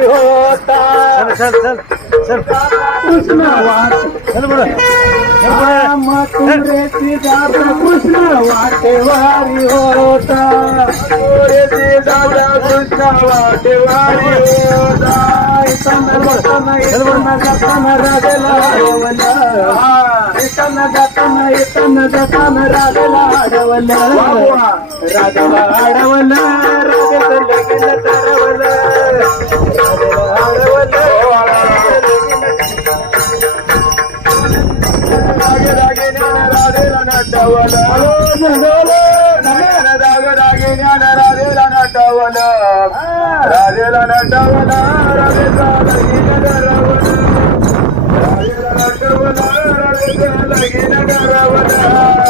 होता चल चल चल चल कृष्ण वाट चल पुढं मथुरेची दादा कृष्ण वाटेवारी होता मथुरेची दादा कृष्ण वाटेवारी होता येताना जाताना राजाला अडवलं येताना जाताना राजाला अडवलं राजाला अडवलं राजाचं लगीन ठरवलं राधेला नटवलं राधेला नटवलं राधेचा लगीन ठरवलं राधेला नटवलं राधेचा लगीन ठरवलं